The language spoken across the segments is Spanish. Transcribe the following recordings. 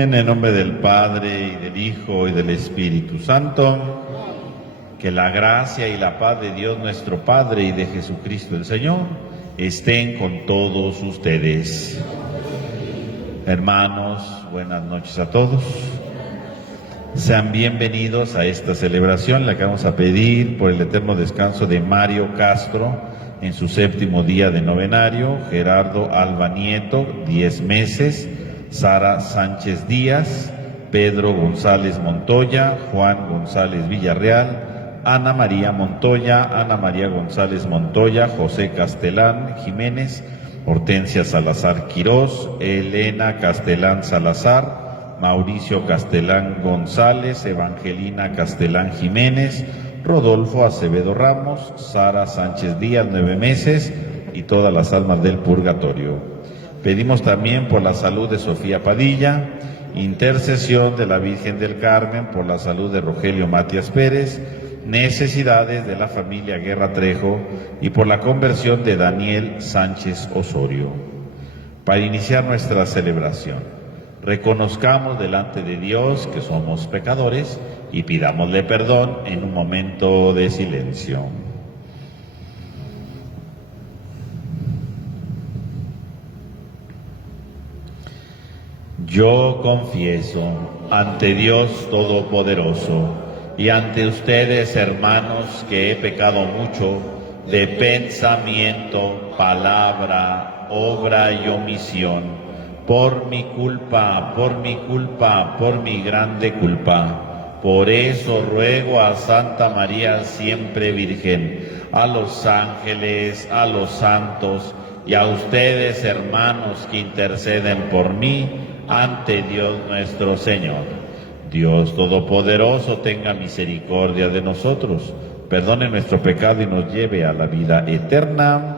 En el nombre del Padre, y del Hijo, y del Espíritu Santo. Que la gracia y la paz de Dios nuestro Padre y de Jesucristo el Señor estén con todos ustedes. Hermanos, buenas noches a todos. Sean bienvenidos a esta celebración, la que vamos a pedir por el eterno descanso de Mario Castro en su 7º día de novenario, Gerardo Alba Nieto, 10 meses, Sara Sánchez Díaz, Pedro González Montoya, Juan González Villarreal, Ana María Montoya, Ana María González Montoya, José Castelán Jiménez, Hortensia Salazar Quirós, Elena Castelán Salazar, Mauricio Castelán González, Evangelina Castelán Jiménez, Rodolfo Acevedo Ramos, Sara Sánchez Díaz, 9 meses, y todas las almas del purgatorio. Pedimos también por la salud de Sofía Padilla, intercesión de la Virgen del Carmen por la salud de Rogelio Matías Pérez, necesidades de la familia Guerra Trejo y por la conversión de Daniel Sánchez Osorio. Para iniciar nuestra celebración, reconozcamos delante de Dios que somos pecadores y pidámosle perdón en un momento de silencio. Yo confieso ante Dios Todopoderoso y ante ustedes, hermanos, que he pecado mucho de pensamiento, palabra, obra y omisión, por mi culpa, por mi grande culpa. Por eso ruego a Santa María siempre Virgen, a los ángeles, a los santos y a ustedes, hermanos, que interceden por mí ante Dios nuestro Señor. Dios Todopoderoso tenga misericordia de nosotros, perdone nuestro pecado y nos lleve a la vida eterna.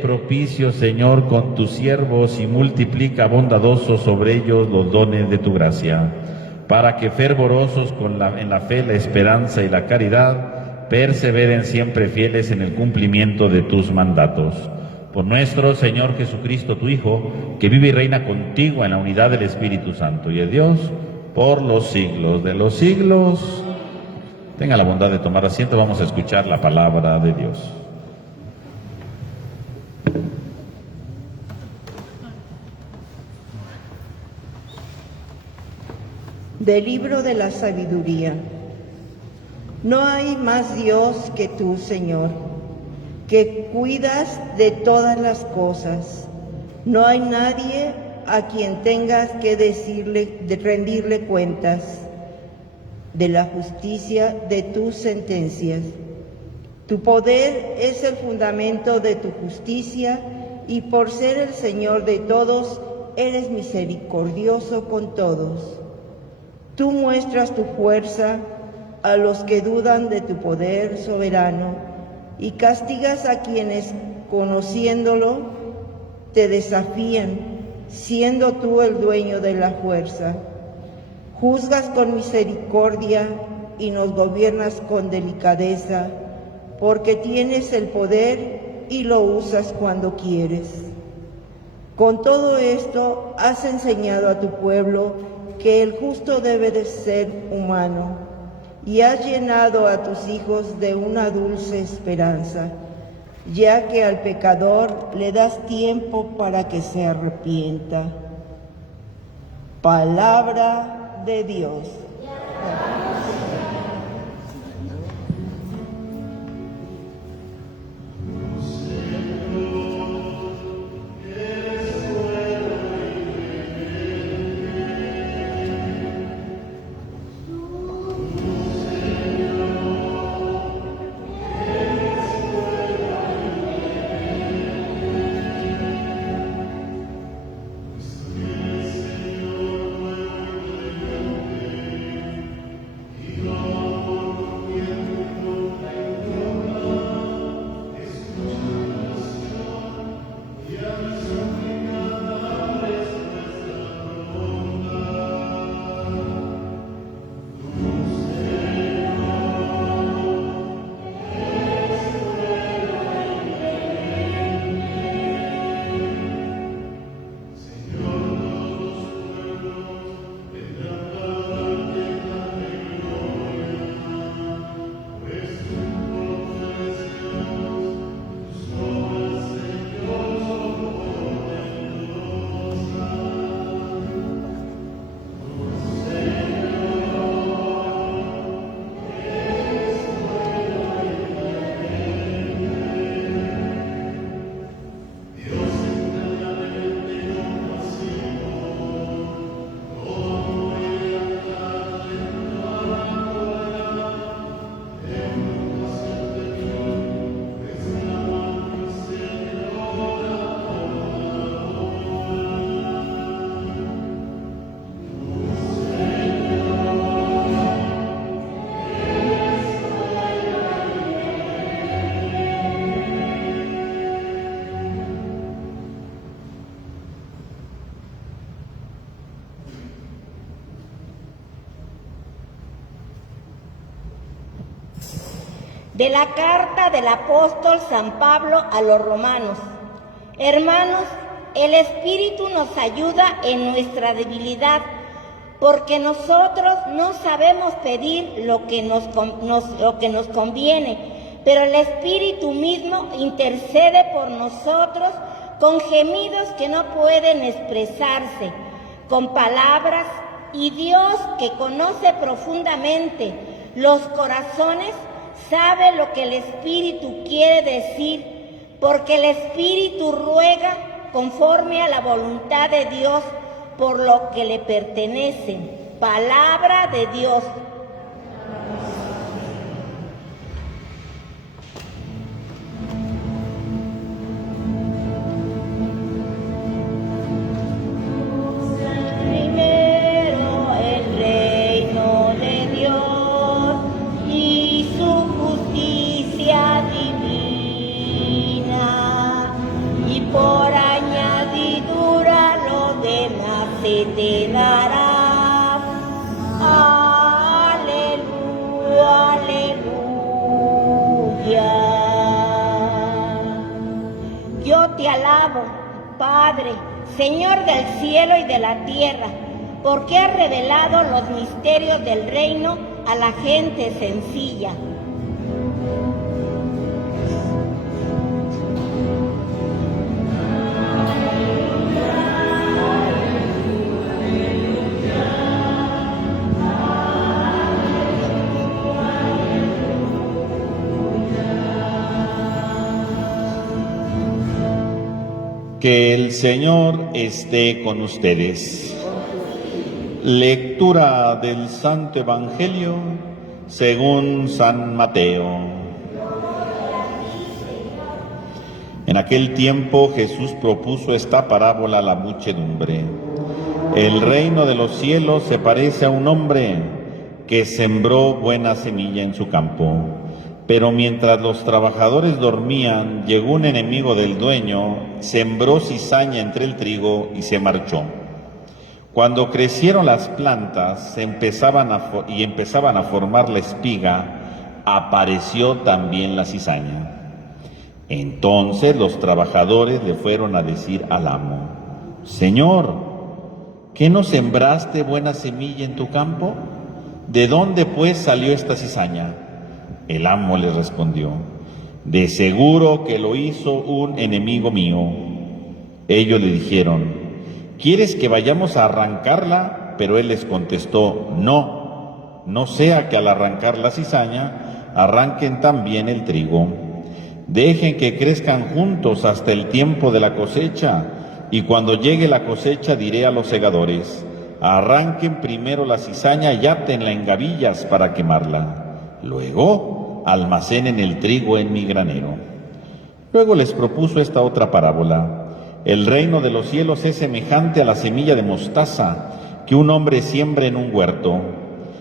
propicio, Señor, con tus siervos y multiplica bondadoso sobre ellos los dones de tu gracia, para que fervorosos en la fe, la esperanza y la caridad, perseveren siempre fieles en el cumplimiento de tus mandatos. Por nuestro Señor Jesucristo, tu Hijo, que vive y reina contigo en la unidad del Espíritu Santo y es Dios, por los siglos de los siglos. Tenga la bondad de tomar asiento, vamos a escuchar la palabra de Dios. Del libro de la sabiduría. No hay más Dios que tú, Señor, que cuidas de todas las cosas. No hay nadie a quien tengas que rendirle cuentas de la justicia de tus sentencias. Tu poder es el fundamento de tu justicia y por ser el Señor de todos, eres misericordioso con todos. Tú muestras tu fuerza a los que dudan de tu poder soberano y castigas a quienes, conociéndolo, te desafían, siendo tú el dueño de la fuerza. Juzgas con misericordia y nos gobiernas con delicadeza, porque tienes el poder y lo usas cuando quieres. Con todo esto has enseñado a tu pueblo que el justo debe de ser humano, y has llenado a tus hijos de una dulce esperanza, ya que al pecador le das tiempo para que se arrepienta. Palabra de Dios. De la carta del apóstol San Pablo a los romanos. Hermanos, el Espíritu nos ayuda en nuestra debilidad, porque nosotros no sabemos pedir lo que nos conviene, pero el Espíritu mismo intercede por nosotros con gemidos que no pueden expresarse, con palabras, y Dios, que conoce profundamente los corazones, sabe lo que el Espíritu quiere decir, porque el Espíritu ruega conforme a la voluntad de Dios por lo que le pertenece. Palabra de Dios. se te dará. Aleluya, aleluya. Yo te alabo, Padre, Señor del cielo y de la tierra, porque has revelado los misterios del reino a la gente sencilla. Que el Señor esté con ustedes. Lectura del Santo Evangelio según San Mateo. En aquel tiempo Jesús propuso esta parábola a la muchedumbre. El reino de los cielos se parece a un hombre que sembró buena semilla en su campo. Pero mientras los trabajadores dormían, llegó un enemigo del dueño, sembró cizaña entre el trigo y se marchó. Cuando crecieron las plantas y empezaban a formar la espiga, apareció también la cizaña. Entonces los trabajadores le fueron a decir al amo: Señor, ¿qué no sembraste buena semilla en tu campo? ¿De dónde pues salió esta cizaña? El amo les respondió: de seguro que lo hizo un enemigo mío. Ellos le dijeron: ¿quieres que vayamos a arrancarla? Pero él les contestó: no, no sea que al arrancar la cizaña arranquen también el trigo. Dejen que crezcan juntos hasta el tiempo de la cosecha, y cuando llegue la cosecha diré a los segadores: arranquen primero la cizaña y átenla en gavillas para quemarla. Luego almacenen el trigo en mi granero. Luego les propuso esta otra parábola: el reino de los cielos es semejante a la semilla de mostaza que un hombre siembra en un huerto.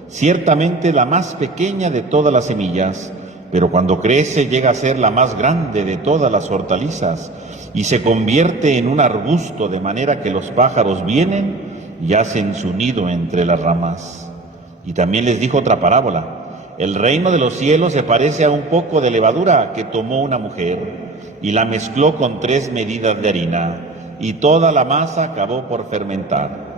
Ciertamente la más pequeña de todas las semillas, pero cuando crece llega a ser la más grande de todas las hortalizas y se convierte en un arbusto, de manera que los pájaros vienen y hacen su nido entre las ramas. Y también les dijo otra parábola: el reino de los cielos se parece a un poco de levadura que tomó una mujer y la mezcló con 3 medidas de harina, y toda la masa acabó por fermentar.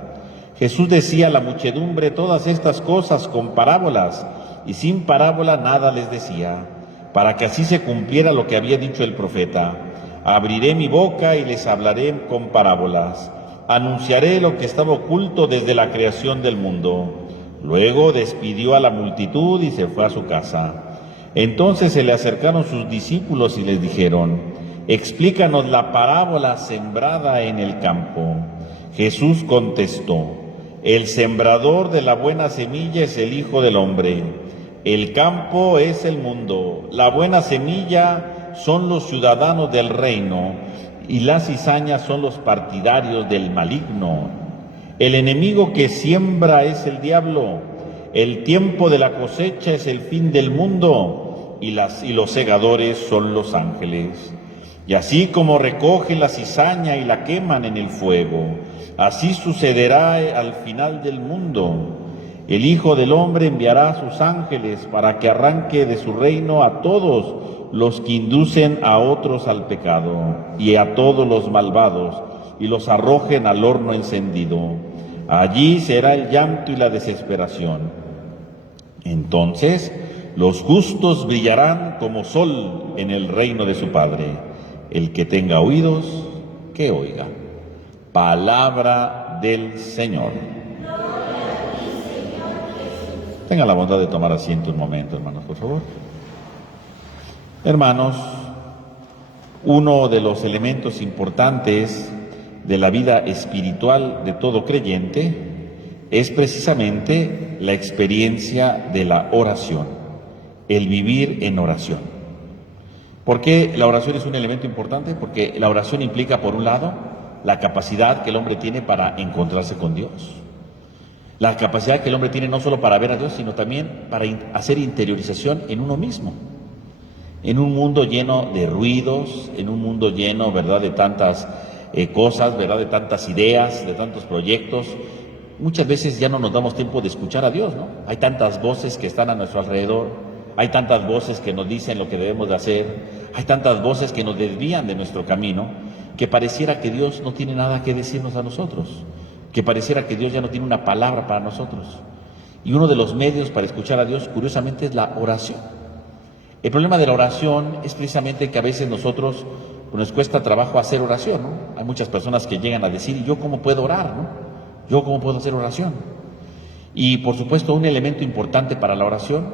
Jesús decía a la muchedumbre todas estas cosas con parábolas, y sin parábola nada les decía, para que así se cumpliera lo que había dicho el profeta: abriré mi boca y les hablaré con parábolas, anunciaré lo que estaba oculto desde la creación del mundo. Luego despidió a la multitud y se fue a su casa. Entonces se le acercaron sus discípulos y les dijeron: explícanos la parábola sembrada en el campo. Jesús contestó: el sembrador de la buena semilla es el Hijo del Hombre. El campo es el mundo. La buena semilla son los ciudadanos del reino, y las cizañas son los partidarios del maligno. El enemigo que siembra es el diablo. El tiempo de la cosecha es el fin del mundo, y los segadores son los ángeles. Y así como recogen la cizaña y la queman en el fuego, así sucederá al final del mundo. El Hijo del Hombre enviará a sus ángeles para que arranque de su reino a todos los que inducen a otros al pecado, y a todos los malvados, y los arrojen al horno encendido. Allí será el llanto y la desesperación. Entonces los justos brillarán como sol en el reino de su Padre. El que tenga oídos, que oiga. Palabra del Señor. Tenga la bondad de tomar asiento un momento, hermanos, por favor. Hermanos, uno de los elementos importantes de la vida espiritual de todo creyente es precisamente la experiencia de la oración, el vivir en oración. ¿Por qué la oración es un elemento importante? Porque la oración implica, por un lado, la capacidad que el hombre tiene para encontrarse con Dios, la capacidad que el hombre tiene no solo para ver a Dios, sino también para hacer interiorización en uno mismo, en un mundo lleno de ruidos, en un mundo lleno, ¿verdad?, de tantas cosas, ¿verdad? De tantas ideas, de tantos proyectos. Muchas veces ya no nos damos tiempo de escuchar a Dios, ¿no? Hay tantas voces que están a nuestro alrededor, hay tantas voces que nos dicen lo que debemos de hacer, hay tantas voces que nos desvían de nuestro camino, que pareciera que Dios no tiene nada que decirnos a nosotros, que pareciera que Dios ya no tiene una palabra para nosotros. Y uno de los medios para escuchar a Dios, curiosamente, es la oración. El problema de la oración es precisamente que a veces nosotros nos cuesta trabajo hacer oración, ¿no? Hay muchas personas que llegan a decir, ¿y yo cómo puedo orar, no? ¿Yo cómo puedo hacer oración? Y por supuesto un elemento importante para la oración,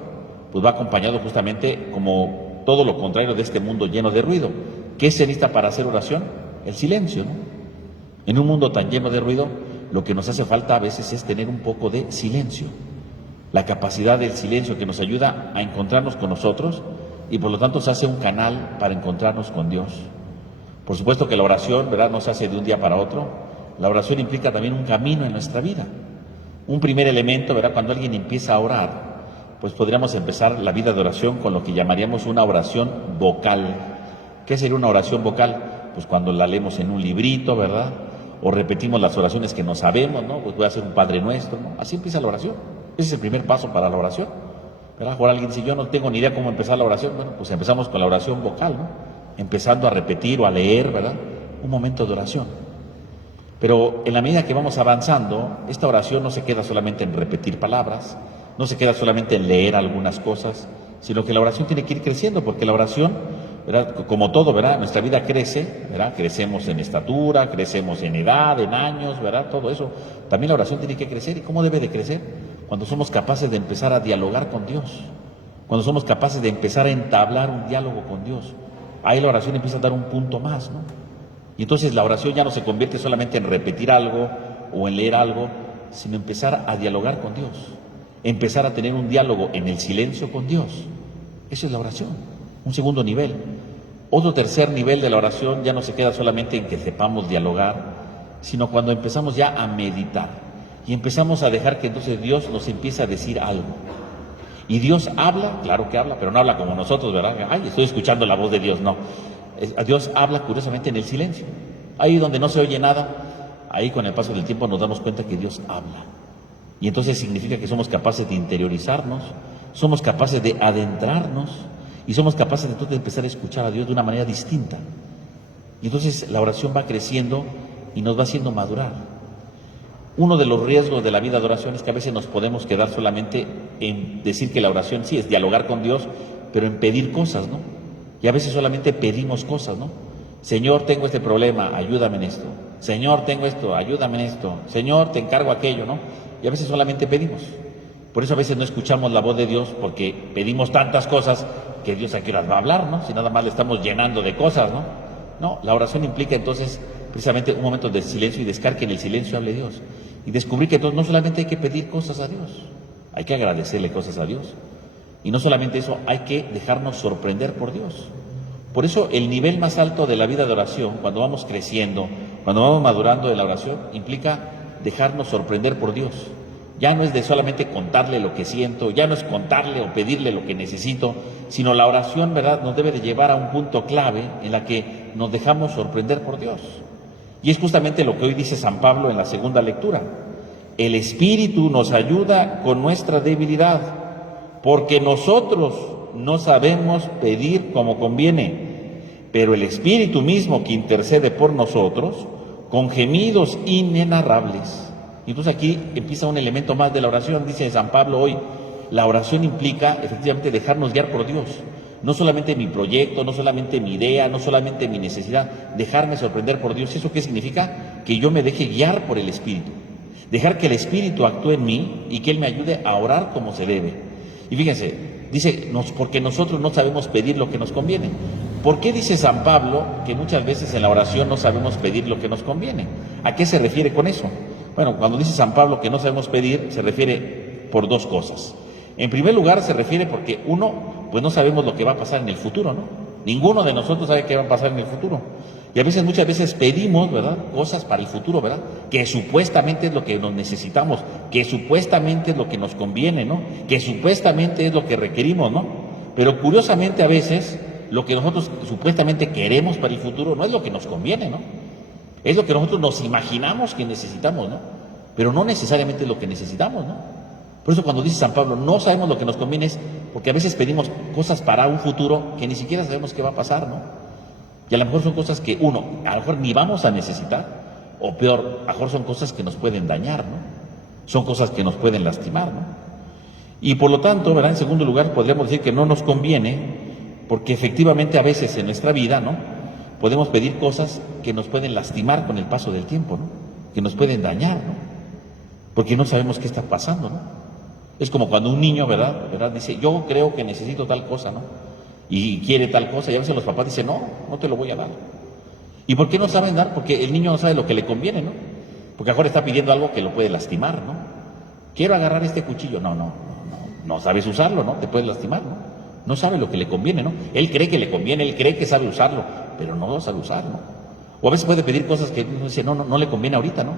pues va acompañado justamente como todo lo contrario de este mundo lleno de ruido. ¿Qué se necesita para hacer oración? El silencio, ¿no? En un mundo tan lleno de ruido, lo que nos hace falta a veces es tener un poco de silencio. La capacidad del silencio que nos ayuda a encontrarnos con nosotros y por lo tanto se hace un canal para encontrarnos con Dios. Por supuesto que la oración, ¿verdad?, no se hace de un día para otro. La oración implica también un camino en nuestra vida. Un primer elemento, ¿verdad?, cuando alguien empieza a orar, pues podríamos empezar la vida de oración con lo que llamaríamos una oración vocal. ¿Qué sería una oración vocal? Pues cuando la leemos en un librito, ¿verdad?, o repetimos las oraciones que no sabemos, ¿no? Pues voy a hacer un Padre Nuestro, ¿no? Así empieza la oración. Ese es el primer paso para la oración, ¿verdad? Ahora alguien dice, yo no tengo ni idea cómo empezar la oración. Bueno, pues empezamos con la oración vocal, ¿no? Empezando a repetir o a leer, ¿verdad?, un momento de oración. Pero en la medida que vamos avanzando, esta oración no se queda solamente en repetir palabras, no se queda solamente en leer algunas cosas, sino que la oración tiene que ir creciendo, porque la oración, ¿verdad?, como todo, ¿verdad?, nuestra vida crece, ¿verdad?, crecemos en estatura, crecemos en edad, en años, ¿verdad?, todo eso. También la oración tiene que crecer. ¿Y cómo debe de crecer? Cuando somos capaces de empezar a dialogar con Dios, cuando somos capaces de empezar a entablar un diálogo con Dios. Ahí la oración empieza a dar un punto más, ¿no? Y entonces la oración ya no se convierte solamente en repetir algo o en leer algo, sino empezar a dialogar con Dios, empezar a tener un diálogo en el silencio con Dios. Eso es la oración, un segundo nivel. Otro tercer nivel de la oración ya no se queda solamente en que sepamos dialogar, sino cuando empezamos ya a meditar y empezamos a dejar que entonces Dios nos empiece a decir algo. Y Dios habla, claro que habla, pero no habla como nosotros, ¿verdad? Ay, estoy escuchando la voz de Dios, no. Dios habla curiosamente en el silencio. Ahí donde no se oye nada, ahí con el paso del tiempo nos damos cuenta que Dios habla. Y entonces significa que somos capaces de interiorizarnos, somos capaces de adentrarnos y somos capaces entonces de empezar a escuchar a Dios de una manera distinta. Y entonces la oración va creciendo y nos va haciendo madurar. Uno de los riesgos de la vida de oración es que a veces nos podemos quedar solamente en decir que la oración sí es dialogar con Dios, pero en pedir cosas, ¿no? Y a veces solamente pedimos cosas, ¿no? Señor, tengo este problema, ayúdame en esto. Señor, tengo esto, ayúdame en esto. Señor, te encargo aquello, ¿no? Y a veces solamente pedimos. Por eso a veces no escuchamos la voz de Dios, porque pedimos tantas cosas que Dios a qué horas va a hablar, ¿no? Si nada más le estamos llenando de cosas, ¿no? No, la oración implica entonces precisamente un momento de silencio y dejar que en el silencio hable Dios. Y descubrir que entonces no solamente hay que pedir cosas a Dios, hay que agradecerle cosas a Dios. Y no solamente eso, hay que dejarnos sorprender por Dios. Por eso el nivel más alto de la vida de oración, cuando vamos creciendo, cuando vamos madurando en la oración, implica dejarnos sorprender por Dios. Ya no es de solamente contarle lo que siento, ya no es contarle o pedirle lo que necesito, sino la oración, ¿verdad?, nos debe de llevar a un punto clave en la que nos dejamos sorprender por Dios. Y es justamente lo que hoy dice San Pablo en la segunda lectura. El Espíritu nos ayuda con nuestra debilidad, porque nosotros no sabemos pedir como conviene, pero el Espíritu mismo que intercede por nosotros, con gemidos inenarrables. Entonces aquí empieza un elemento más de la oración, dice San Pablo hoy. La oración implica efectivamente dejarnos guiar por Dios. No solamente mi proyecto, no solamente mi idea, no solamente mi necesidad, dejarme sorprender por Dios. ¿Eso qué significa? Que yo me deje guiar por el Espíritu. Dejar que el Espíritu actúe en mí y que Él me ayude a orar como se debe. Y fíjense, dice, porque nosotros no sabemos pedir lo que nos conviene. ¿Por qué dice San Pablo que muchas veces en la oración no sabemos pedir lo que nos conviene? ¿A qué se refiere con eso? Bueno, cuando dice San Pablo que no sabemos pedir, se refiere por dos cosas. En primer lugar, se refiere porque uno, pues no sabemos lo que va a pasar en el futuro, ¿no? Ninguno de nosotros sabe qué va a pasar en el futuro. Y a veces, muchas veces pedimos, ¿verdad?, cosas para el futuro, ¿verdad?, que supuestamente es lo que nos necesitamos, que supuestamente es lo que nos conviene, ¿no?, que supuestamente es lo que requerimos, ¿no? Pero curiosamente a veces lo que nosotros supuestamente queremos para el futuro no es lo que nos conviene, ¿no? Es lo que nosotros nos imaginamos que necesitamos, ¿no? Pero no necesariamente es lo que necesitamos, ¿no? Por eso cuando dice San Pablo, no sabemos lo que nos conviene, es porque a veces pedimos cosas para un futuro que ni siquiera sabemos qué va a pasar, ¿no? Y a lo mejor son cosas que a lo mejor ni vamos a necesitar, o peor, a lo mejor son cosas que nos pueden dañar, ¿no? Son cosas que nos pueden lastimar, ¿no? Y por lo tanto, ¿verdad? En segundo lugar, podríamos decir que no nos conviene, porque efectivamente a veces en nuestra vida, ¿no? Podemos pedir cosas que nos pueden lastimar con el paso del tiempo, ¿no? Que nos pueden dañar, ¿no? Porque no sabemos qué está pasando, ¿no? Es como cuando un niño, ¿verdad? Dice, yo creo que necesito tal cosa, ¿no? Y quiere tal cosa, y a veces los papás dicen, no te lo voy a dar. ¿Y por qué no saben dar? Porque el niño no sabe lo que le conviene, ¿no? Porque ahora está pidiendo algo que lo puede lastimar, ¿no? Quiero agarrar este cuchillo, no sabes usarlo, ¿no? Te puede lastimar, ¿no? No sabe lo que le conviene, ¿no? Él cree que le conviene, él cree que sabe usarlo, pero no lo sabe usar, ¿no? O a veces puede pedir cosas que uno dice, no le conviene ahorita, ¿no?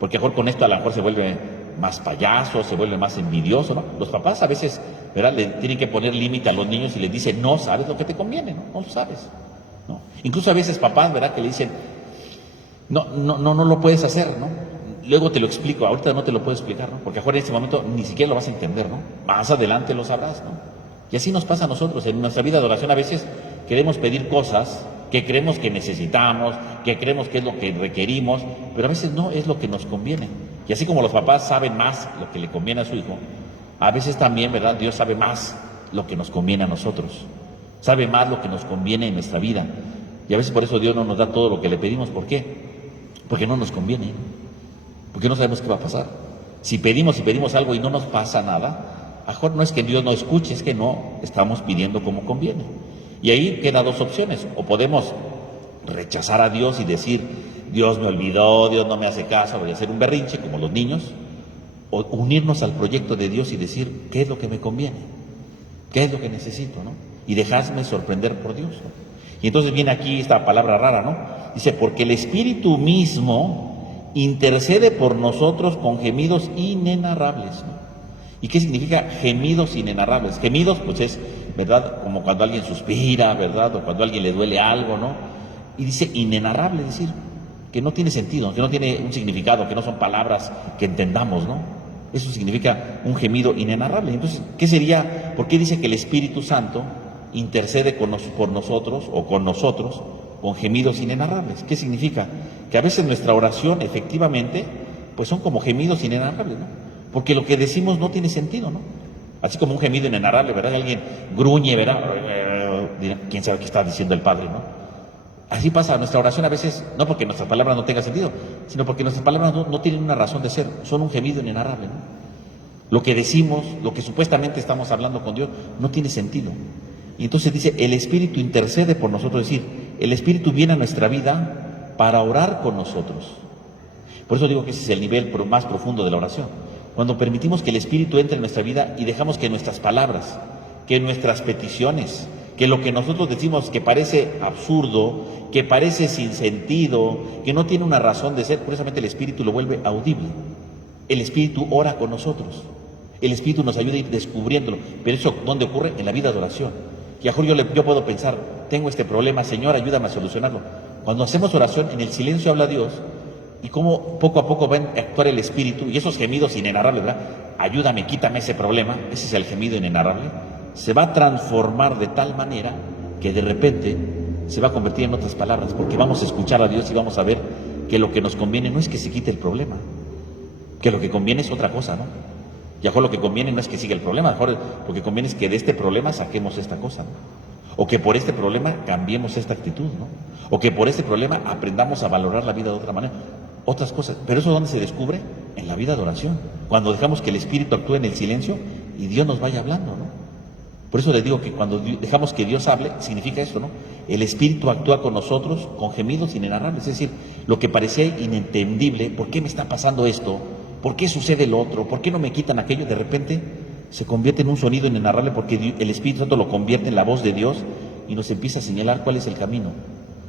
Porque a lo mejor con esto a lo mejor se vuelve más payaso, se vuelve más envidioso, ¿no? Los papás a veces, ¿verdad? Le tienen que poner límite a los niños y les dicen, no sabes lo que te conviene, ¿no? No sabes, ¿no? Incluso a veces papás, ¿verdad? Que le dicen, no lo puedes hacer, ¿no? Luego te lo explico, ahorita no te lo puedo explicar, ¿no? Porque a lo mejor en este momento ni siquiera lo vas a entender, ¿no? Más adelante lo sabrás, ¿no? Y así nos pasa a nosotros, en nuestra vida de oración a veces queremos pedir cosas que creemos que necesitamos, que creemos que es lo que requerimos, pero a veces no es lo que nos conviene. Y así como los papás saben más lo que le conviene a su hijo, a veces también, ¿verdad? Dios sabe más lo que nos conviene a nosotros, sabe más lo que nos conviene en nuestra vida. Y a veces por eso Dios no nos da todo lo que le pedimos. ¿Por qué? Porque no nos conviene, porque no sabemos qué va a pasar. Si pedimos algo y no nos pasa nada, a lo mejor no es que Dios no escuche, es que no estamos pidiendo como conviene. Y ahí quedan dos opciones: o podemos rechazar a Dios y decir, Dios me olvidó, Dios no me hace caso, voy a hacer un berrinche como los niños, o unirnos al proyecto de Dios y decir, ¿qué es lo que me conviene? ¿Qué es lo que necesito? ¿No? Y dejarme sorprender por Dios, ¿no? Y entonces viene aquí esta palabra rara, ¿no? Dice, porque el Espíritu mismo intercede por nosotros con gemidos inenarrables, ¿no? ¿Y qué significa gemidos inenarrables? Gemidos, pues es, ¿verdad? Como cuando alguien suspira, ¿verdad? O cuando a alguien le duele algo, ¿no? Y dice inenarrable, es decir, que no tiene sentido, que no tiene un significado, que no son palabras que entendamos, ¿no? Eso significa un gemido inenarrable. Entonces, ¿qué sería? ¿Por qué dice que el Espíritu Santo intercede por nosotros o con nosotros con gemidos inenarrables? ¿Qué significa? Que a veces nuestra oración, efectivamente, pues son como gemidos inenarrables, ¿no? Porque lo que decimos no tiene sentido, ¿no? Así como un gemido inenarrable, ¿verdad? Alguien gruñe, ¿verdad? ¿Quién sabe qué está diciendo el Padre, no? Así pasa nuestra oración a veces, no porque nuestras palabras no tengan sentido, sino porque nuestras palabras no tienen una razón de ser, son un gemido inenarrable, ¿no? Lo que decimos, lo que supuestamente estamos hablando con Dios, no tiene sentido. Y entonces dice, el Espíritu intercede por nosotros, es decir, el Espíritu viene a nuestra vida para orar con nosotros. Por eso digo que ese es el nivel más profundo de la oración. Cuando permitimos que el Espíritu entre en nuestra vida y dejamos que nuestras palabras, que nuestras peticiones, que lo que nosotros decimos que parece absurdo, que parece sin sentido, que no tiene una razón de ser, precisamente el Espíritu lo vuelve audible. El Espíritu ora con nosotros. El Espíritu nos ayuda a ir descubriéndolo. Pero eso, ¿dónde ocurre? En la vida de oración. Y a lo mejor yo puedo pensar, tengo este problema, Señor, ayúdame a solucionarlo. Cuando hacemos oración, en el silencio habla Dios, y cómo poco a poco va a actuar el Espíritu, y esos gemidos inenarrables, ¿verdad? Ayúdame, quítame ese problema, ese es el gemido inenarrable, se va a transformar de tal manera que de repente se va a convertir en otras palabras, porque vamos a escuchar a Dios y vamos a ver que lo que nos conviene no es que se quite el problema, que lo que conviene es otra cosa, ¿no? Y a lo mejor lo que conviene no es que siga el problema, a lo mejor lo que conviene es que de este problema saquemos esta cosa, ¿no? O que por este problema cambiemos esta actitud, ¿no? O que por este problema aprendamos a valorar la vida de otra manera, otras cosas. Pero eso ¿dónde se descubre? En la vida de oración, cuando dejamos que el Espíritu actúe en el silencio y Dios nos vaya hablando, ¿no? Por eso les digo que cuando dejamos que Dios hable, significa eso, ¿no? El Espíritu actúa con nosotros con gemidos inenarrables, es decir, lo que parecía inentendible, ¿por qué me está pasando esto? ¿Por qué sucede lo otro? ¿Por qué no me quitan aquello? De repente se convierte en un sonido inenarrable porque el Espíritu Santo lo convierte en la voz de Dios y nos empieza a señalar cuál es el camino.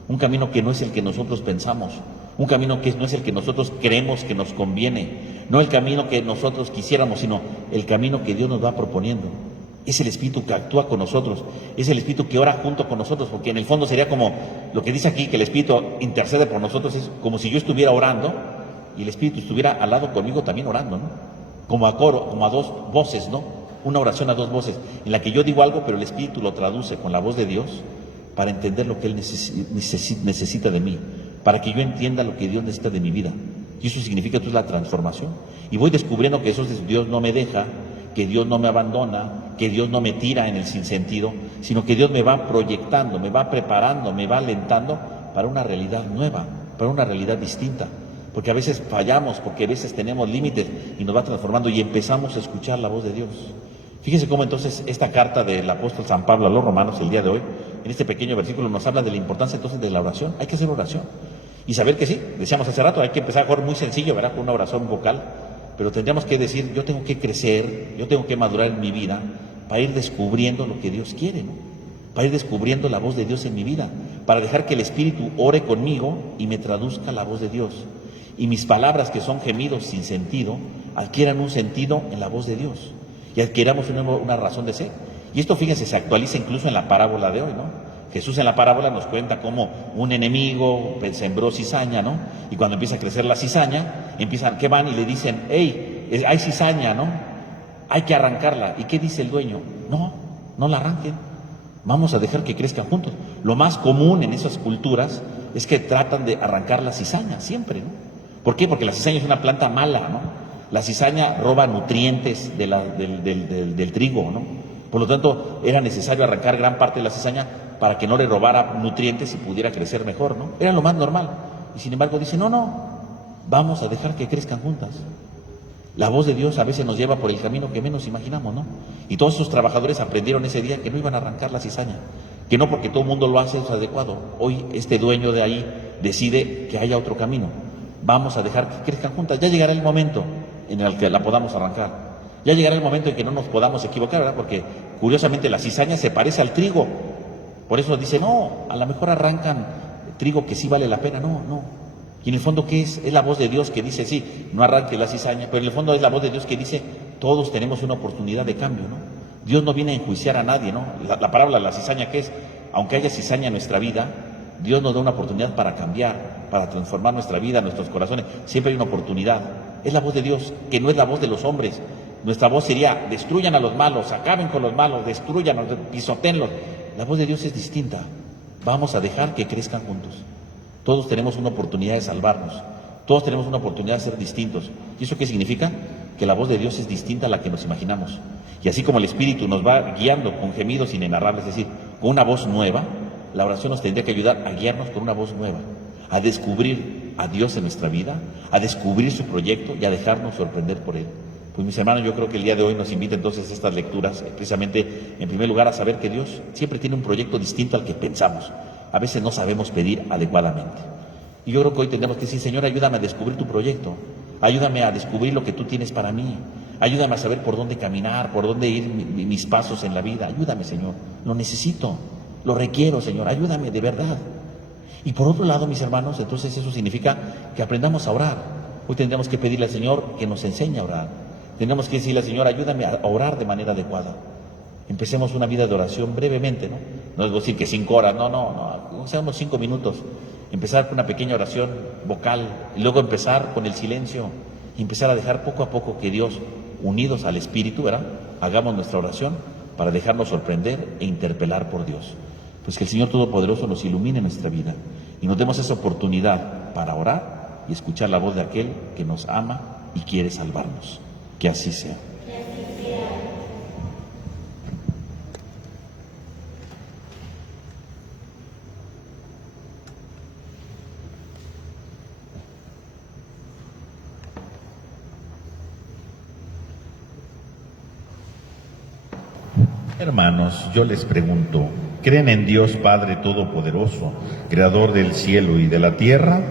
Un camino que no es el que nosotros pensamos, un camino que no es el que nosotros creemos que nos conviene, no el camino que nosotros quisiéramos, sino el camino que Dios nos va proponiendo. Es el Espíritu que actúa con nosotros, es el Espíritu que ora junto con nosotros, porque en el fondo sería como lo que dice aquí, que el Espíritu intercede por nosotros, es como si yo estuviera orando y el Espíritu estuviera al lado conmigo también orando, ¿no? Como a coro, como a dos voces, ¿no? Una oración a dos voces, en la que yo digo algo, pero el Espíritu lo traduce con la voz de Dios para entender lo que Él necesita de mí, para que yo entienda lo que Dios necesita de mi vida. Y eso significa entonces la transformación. Y voy descubriendo que eso es Dios no me deja, que Dios no me abandona, que Dios no me tira en el sinsentido, sino que Dios me va proyectando, me va preparando, me va alentando para una realidad nueva, para una realidad distinta. Porque a veces fallamos, porque a veces tenemos límites y nos va transformando y empezamos a escuchar la voz de Dios. Fíjense cómo entonces esta carta del apóstol San Pablo a los romanos el día de hoy, en este pequeño versículo nos habla de la importancia entonces de la oración. Hay que hacer oración y saber que sí, decíamos hace rato, hay que empezar a jugar muy sencillo, ¿verdad? Con una oración vocal, pero tendríamos que decir, yo tengo que crecer, yo tengo que madurar en mi vida para ir descubriendo lo que Dios quiere, ¿no? Para ir descubriendo la voz de Dios en mi vida, para dejar que el Espíritu ore conmigo y me traduzca la voz de Dios. Y mis palabras, que son gemidos sin sentido, adquieran un sentido en la voz de Dios y adquiramos una razón de ser. Y esto, fíjense, se actualiza incluso en la parábola de hoy, ¿no? Jesús en la parábola nos cuenta cómo un enemigo sembró cizaña, ¿no? Y cuando empieza a crecer la cizaña, empiezan, ¿qué van? Y le dicen, hey, hay cizaña, ¿no? Hay que arrancarla. ¿Y qué dice el dueño? No la arranquen. Vamos a dejar que crezcan juntos. Lo más común en esas culturas es que tratan de arrancar la cizaña, siempre, ¿no? ¿Por qué? Porque la cizaña es una planta mala, ¿no? La cizaña roba nutrientes del trigo, ¿no? Por lo tanto, era necesario arrancar gran parte de la cizaña para que no le robara nutrientes y pudiera crecer mejor, ¿no? Era lo más normal. Y sin embargo dice, no, vamos a dejar que crezcan juntas. La voz de Dios a veces nos lleva por el camino que menos imaginamos, ¿no? Y todos esos trabajadores aprendieron ese día que no iban a arrancar la cizaña, que no porque todo el mundo lo hace es adecuado. Hoy este dueño de ahí decide que haya otro camino. Vamos a dejar que crezcan juntas. Ya llegará el momento en el que la podamos arrancar. Ya llegará el momento en que no nos podamos equivocar, ¿verdad? Porque curiosamente la cizaña se parece al trigo. Por eso dice, a lo mejor arrancan trigo que sí vale la pena. No. Y en el fondo, ¿qué es? Es la voz de Dios que dice, sí, no arranque la cizaña, pero en el fondo es la voz de Dios que dice, todos tenemos una oportunidad de cambio, ¿no? Dios no viene a enjuiciar a nadie, ¿no? La parábola de la cizaña, ¿qué es? Aunque haya cizaña en nuestra vida, Dios nos da una oportunidad para cambiar, para transformar nuestra vida, nuestros corazones. Siempre hay una oportunidad. Es la voz de Dios, que no es la voz de los hombres. Nuestra voz sería, destruyan a los malos, acaben con los malos, destruyanlos, pisotenlos. La voz de Dios es distinta. Vamos a dejar que crezcan juntos. Todos tenemos una oportunidad de salvarnos. Todos tenemos una oportunidad de ser distintos. ¿Y eso qué significa? Que la voz de Dios es distinta a la que nos imaginamos. Y así como el Espíritu nos va guiando con gemidos inenarrables, es decir, con una voz nueva, la oración nos tendría que ayudar a guiarnos con una voz nueva, a descubrir a Dios en nuestra vida, a descubrir su proyecto y a dejarnos sorprender por Él. Pues mis hermanos, yo creo que el día de hoy nos invita entonces estas lecturas, precisamente, en primer lugar, a saber que Dios siempre tiene un proyecto distinto al que pensamos. A veces no sabemos pedir adecuadamente. Y yo creo que hoy tenemos que decir, Señor, ayúdame a descubrir tu proyecto, ayúdame a descubrir lo que tú tienes para mí, ayúdame a saber por dónde caminar, por dónde ir mis pasos en la vida. Ayúdame, Señor, lo necesito, lo requiero, Señor, ayúdame de verdad. Y por otro lado, mis hermanos, entonces eso significa que aprendamos a orar. Hoy tendremos que pedirle al Señor que nos enseñe a orar. Tenemos que decirle al Señor, ayúdame a orar de manera adecuada. Empecemos una vida de oración brevemente, ¿no? No es decir que 5 horas, no, sea unos 5 minutos. Empezar con una pequeña oración vocal, y luego empezar con el silencio, y empezar a dejar poco a poco que Dios, unidos al Espíritu, ¿verdad?, hagamos nuestra oración para dejarnos sorprender e interpelar por Dios. Pues que el Señor Todopoderoso nos ilumine nuestra vida y nos demos esa oportunidad para orar y escuchar la voz de aquel que nos ama y quiere salvarnos. Que así sea. Hermanos, yo les pregunto, ¿creen en Dios Padre Todopoderoso, Creador del cielo y de la tierra?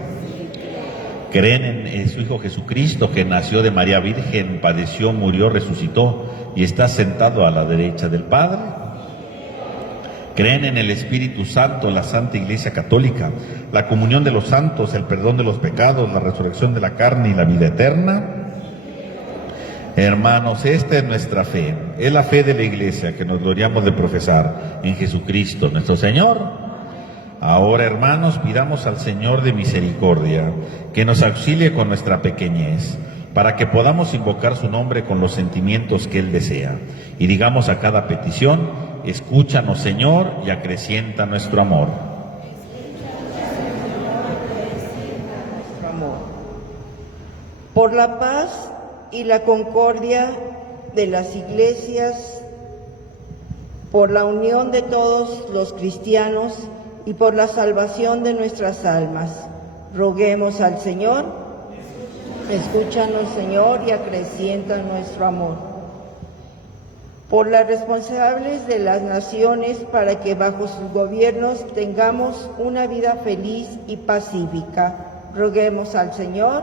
¿Creen en su Hijo Jesucristo, que nació de María Virgen, padeció, murió, resucitó y está sentado a la derecha del Padre? ¿Creen en el Espíritu Santo, la Santa Iglesia Católica, la comunión de los santos, el perdón de los pecados, la resurrección de la carne y la vida eterna? Hermanos, esta es nuestra fe, es la fe de la Iglesia que nos gloriamos de profesar en Jesucristo nuestro Señor. Ahora, hermanos, pidamos al Señor de misericordia que nos auxilie con nuestra pequeñez, para que podamos invocar su nombre con los sentimientos que Él desea. Y digamos a cada petición: escúchanos, Señor, y acrecienta nuestro amor. Por la paz y la concordia de las iglesias, por la unión de todos los cristianos y por la salvación de nuestras almas, roguemos al Señor. Escúchanos, Señor, y acrecienta nuestro amor. Por las responsables de las naciones, para que bajo sus gobiernos tengamos una vida feliz y pacífica, roguemos al Señor.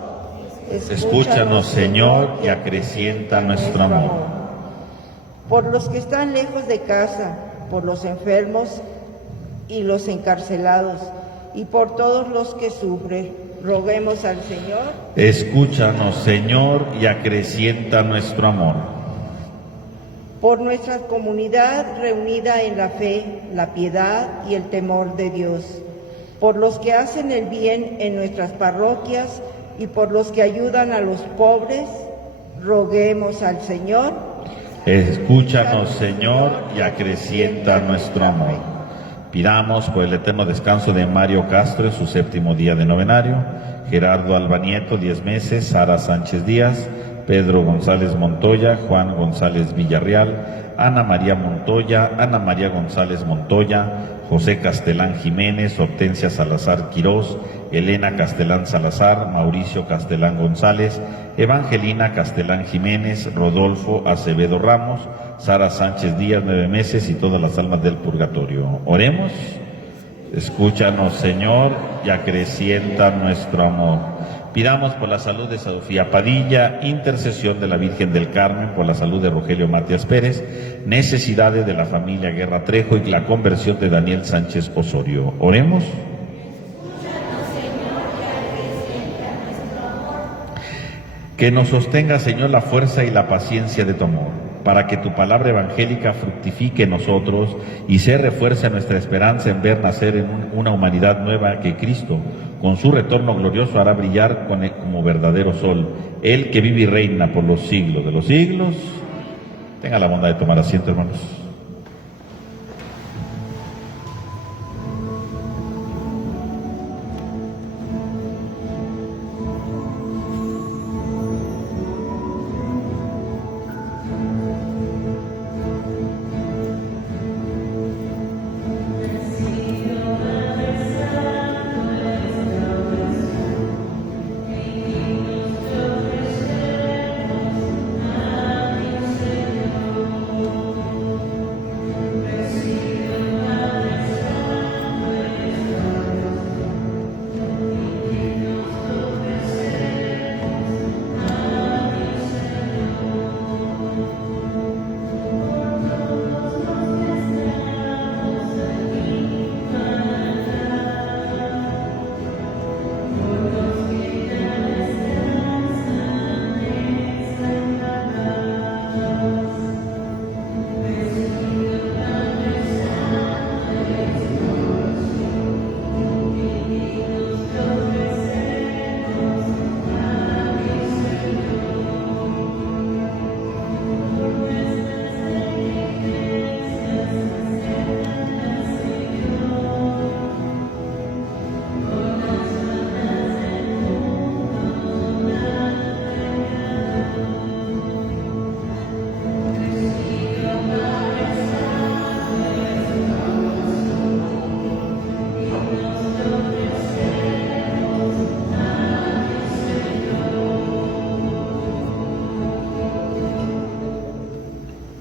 Escúchanos, Señor, y acrecienta nuestro amor. Por los que están lejos de casa, por los enfermos y los encarcelados, y por todos los que sufren, roguemos al Señor. Escúchanos, Señor, y acrecienta nuestro amor. Por nuestra comunidad reunida en la fe, la piedad y el temor de Dios, por los que hacen el bien en nuestras parroquias y por los que ayudan a los pobres, roguemos al Señor. Escúchanos, Señor, y acrecienta nuestro amor. Pidamos por el eterno descanso de Mario Castro en su 7º día de novenario, Gerardo Alba Nieto, 10 meses, Sara Sánchez Díaz, Pedro González Montoya, Juan González Villarreal, Ana María Montoya, Ana María González Montoya, José Castelán Jiménez, Hortensia Salazar Quirós, Elena Castelán Salazar, Mauricio Castelán González, Evangelina Castelán Jiménez, Rodolfo Acevedo Ramos, Sara Sánchez Díaz, 9 meses, y todas las almas del purgatorio. Oremos. Escúchanos, Señor, y acrecienta nuestro amor. Pidamos por la salud de Sofía Padilla, intercesión de la Virgen del Carmen, por la salud de Rogelio Matías Pérez, necesidades de la familia Guerra Trejo y la conversión de Daniel Sánchez Osorio. Oremos. Que nos sostenga, Señor, la fuerza y la paciencia de tu amor, para que tu palabra evangélica fructifique en nosotros y se refuerce nuestra esperanza en ver nacer en una humanidad nueva que Cristo, con su retorno glorioso, hará brillar como verdadero sol, Él que vive y reina por los siglos de los siglos. Tenga la bondad de tomar asiento, hermanos.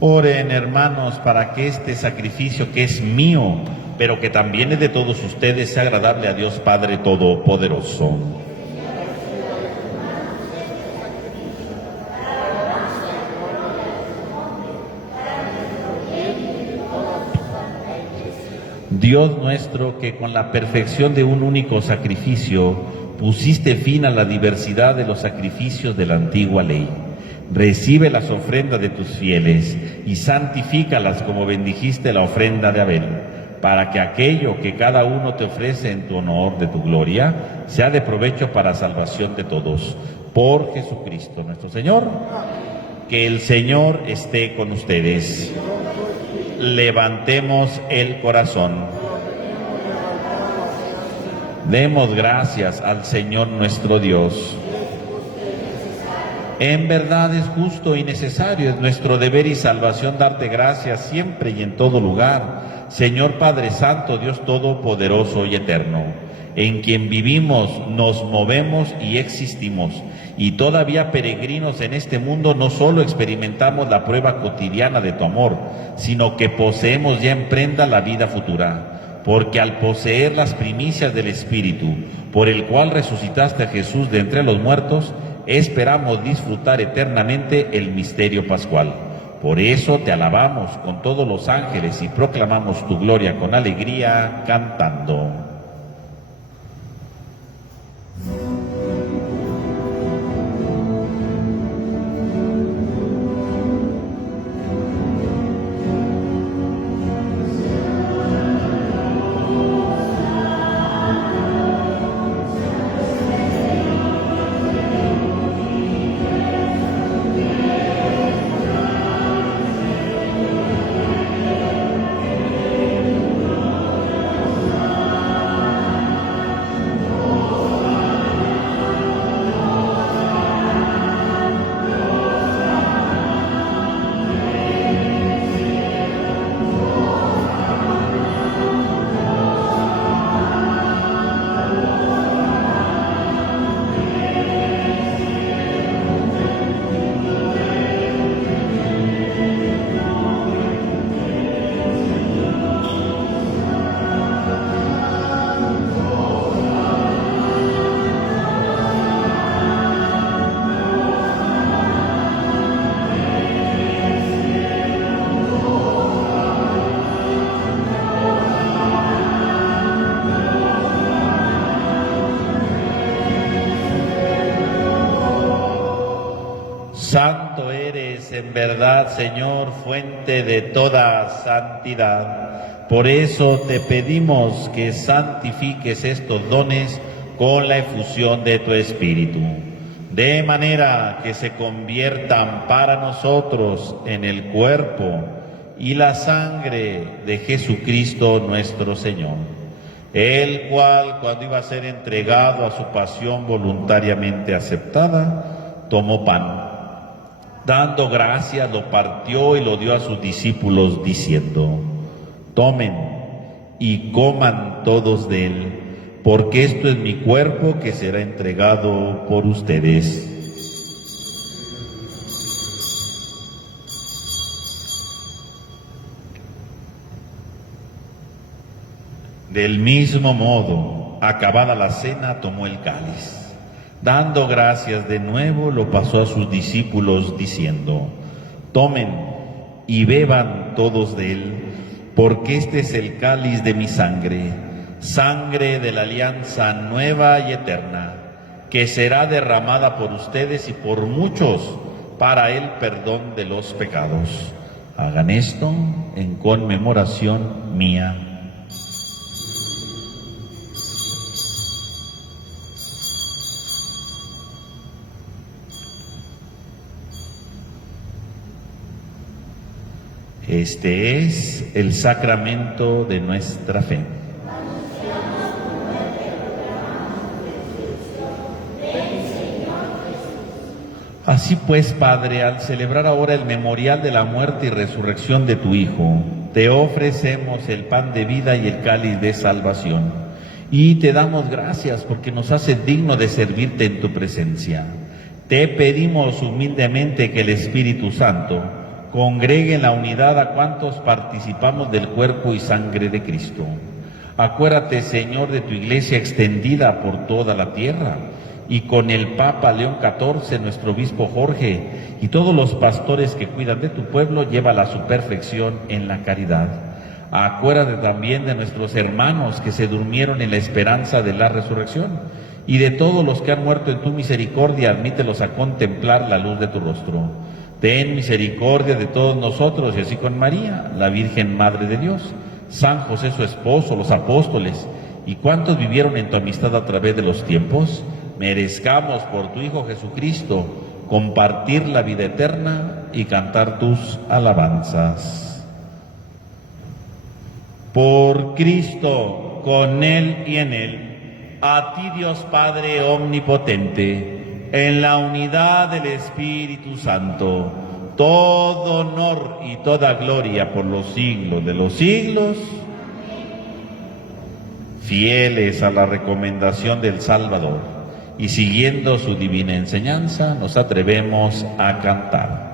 Oren, hermanos, para que este sacrificio que es mío, pero que también es de todos ustedes, sea agradable a Dios Padre Todopoderoso. Dios nuestro, que con la perfección de un único sacrificio pusiste fin a la diversidad de los sacrificios de la antigua ley, Recibe las ofrendas de tus fieles y santifícalas como bendijiste la ofrenda de Abel, para que aquello que cada uno te ofrece en tu honor de tu gloria sea de provecho para salvación de todos. Por Jesucristo nuestro Señor. Que el Señor esté con ustedes. Levantemos el corazón. Demos gracias al Señor nuestro Dios. En verdad es justo y necesario, es nuestro deber y salvación darte gracias siempre y en todo lugar, Señor Padre Santo, Dios Todopoderoso y Eterno, en quien vivimos, nos movemos y existimos, y todavía peregrinos en este mundo no solo experimentamos la prueba cotidiana de tu amor, sino que poseemos ya en prenda la vida futura, porque al poseer las primicias del Espíritu, por el cual resucitaste a Jesús de entre los muertos, esperamos disfrutar eternamente el misterio pascual. Por eso te alabamos con todos los ángeles y proclamamos tu gloria con alegría, cantando. Santo eres en verdad, Señor, fuente de toda santidad. Por eso te pedimos que santifiques estos dones con la efusión de tu Espíritu, de manera que se conviertan para nosotros en el cuerpo y la sangre de Jesucristo nuestro Señor, el cual, cuando iba a ser entregado a su pasión voluntariamente aceptada, tomó pan. Dando gracias, lo partió y lo dio a sus discípulos, diciendo: tomen y coman todos de él, porque esto es mi cuerpo que será entregado por ustedes. Del mismo modo, acabada la cena, tomó el cáliz. Dando gracias de nuevo, lo pasó a sus discípulos, diciendo: tomen y beban todos de él, porque este es el cáliz de mi sangre, sangre de la alianza nueva y eterna, que será derramada por ustedes y por muchos para el perdón de los pecados. Hagan esto en conmemoración mía. Este es el sacramento de nuestra fe. Así pues, Padre, al celebrar ahora el memorial de la muerte y resurrección de tu Hijo, te ofrecemos el pan de vida y el cáliz de salvación, y te damos gracias porque nos haces digno de servirte en tu presencia. Te pedimos humildemente que el Espíritu Santo congregue en la unidad a cuantos participamos del cuerpo y sangre de Cristo. Acuérdate, Señor, de tu iglesia extendida por toda la tierra, y con el Papa León XIV, nuestro obispo Jorge, y todos los pastores que cuidan de tu pueblo, llévala a su perfección en la caridad. Acuérdate también de nuestros hermanos que se durmieron en la esperanza de la resurrección, y de todos los que han muerto en tu misericordia, admítelos a contemplar la luz de tu rostro. Ten misericordia de todos nosotros, y así con María, la Virgen Madre de Dios, San José su esposo, los apóstoles, y cuantos vivieron en tu amistad a través de los tiempos, merezcamos por tu Hijo Jesucristo compartir la vida eterna y cantar tus alabanzas. Por Cristo, con Él y en Él, a ti Dios Padre omnipotente, en la unidad del Espíritu Santo, todo honor y toda gloria por los siglos de los siglos. Fieles a la recomendación del Salvador y siguiendo su divina enseñanza, nos atrevemos a cantar.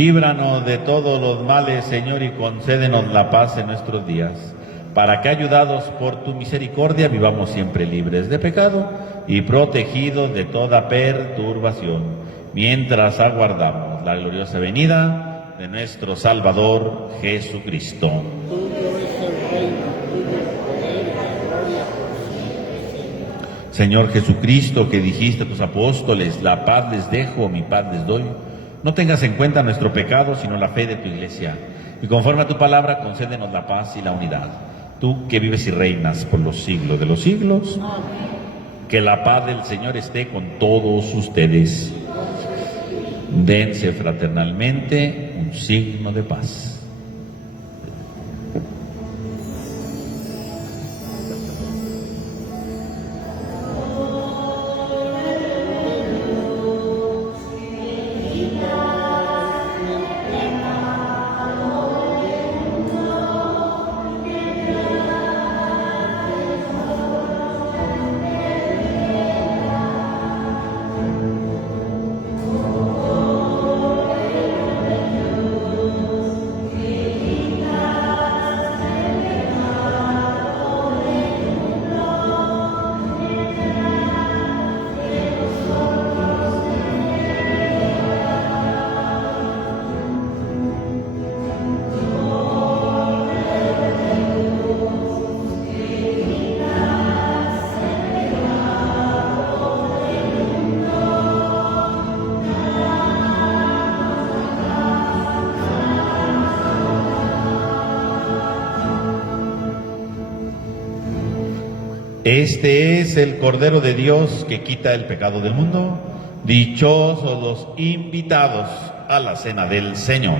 Líbranos de todos los males, Señor, y concédenos la paz en nuestros días, para que, ayudados por tu misericordia, vivamos siempre libres de pecado y protegidos de toda perturbación, mientras aguardamos la gloriosa venida de nuestro Salvador Jesucristo. Señor Jesucristo, que dijiste a tus apóstoles, la paz les dejo, mi paz les doy, no tengas en cuenta nuestro pecado, sino la fe de tu Iglesia. Y conforme a tu palabra, concédenos la paz y la unidad. Tú que vives y reinas por los siglos de los siglos. Amén. Que la paz del Señor esté con todos ustedes. Dense fraternalmente un signo de paz. Este es el Cordero de Dios que quita el pecado del mundo. Dichosos los invitados a la cena del Señor.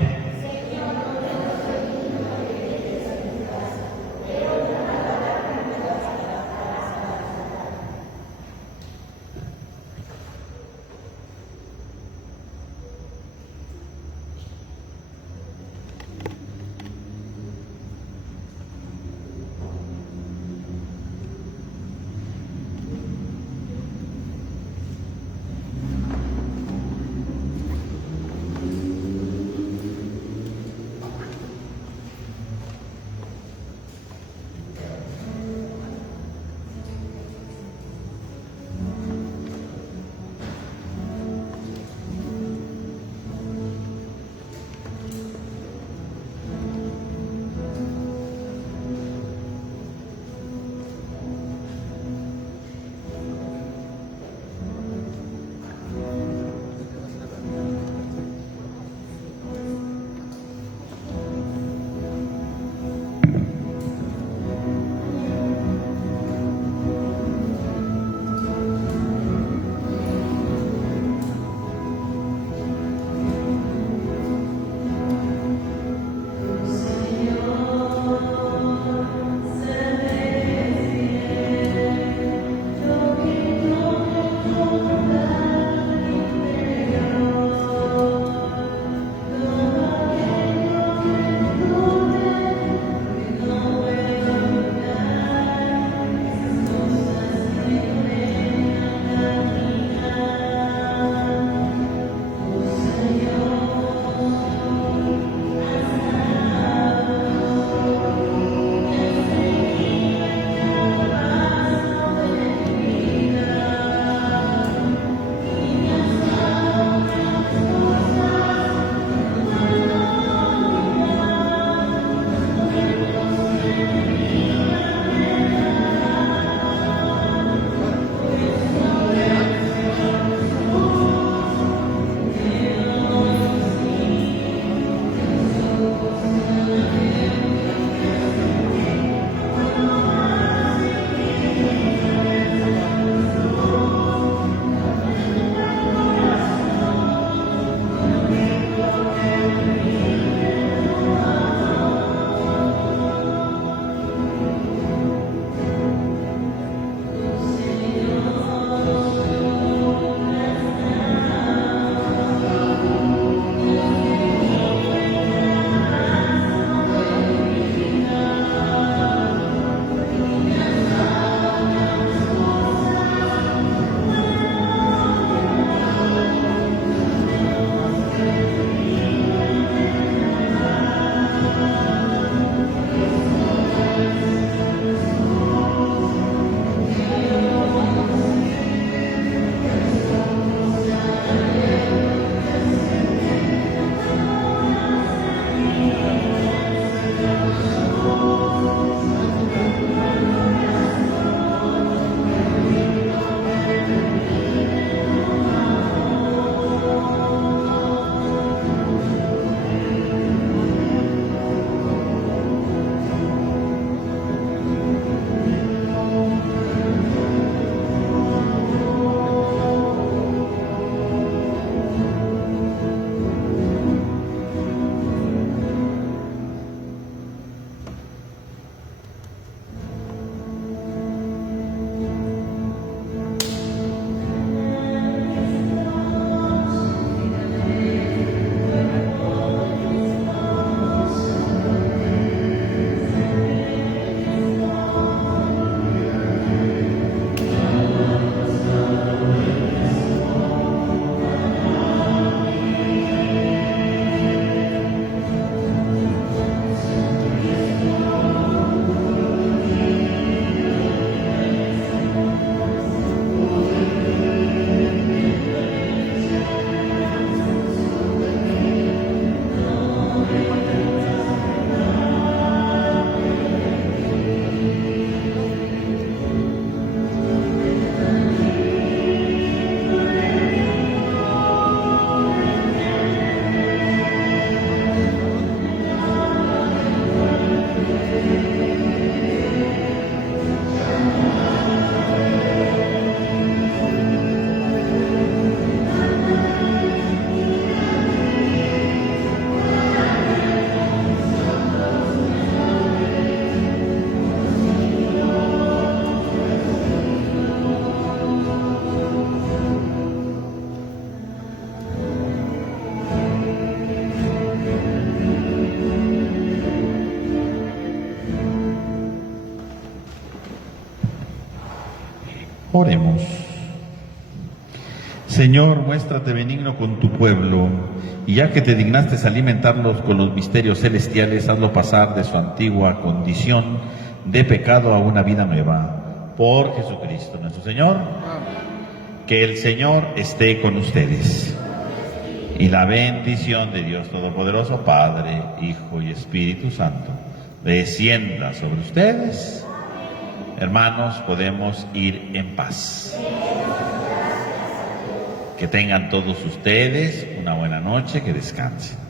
Oremos. Señor, muéstrate benigno con tu pueblo, y ya que te dignaste alimentarlos con los misterios celestiales, hazlo pasar de su antigua condición de pecado a una vida nueva. Por Jesucristo nuestro Señor. Que el Señor esté con ustedes. Y la bendición de Dios Todopoderoso, Padre, Hijo y Espíritu Santo, descienda sobre ustedes. Hermanos, podemos ir en paz. Que tengan todos ustedes una buena noche, que descansen.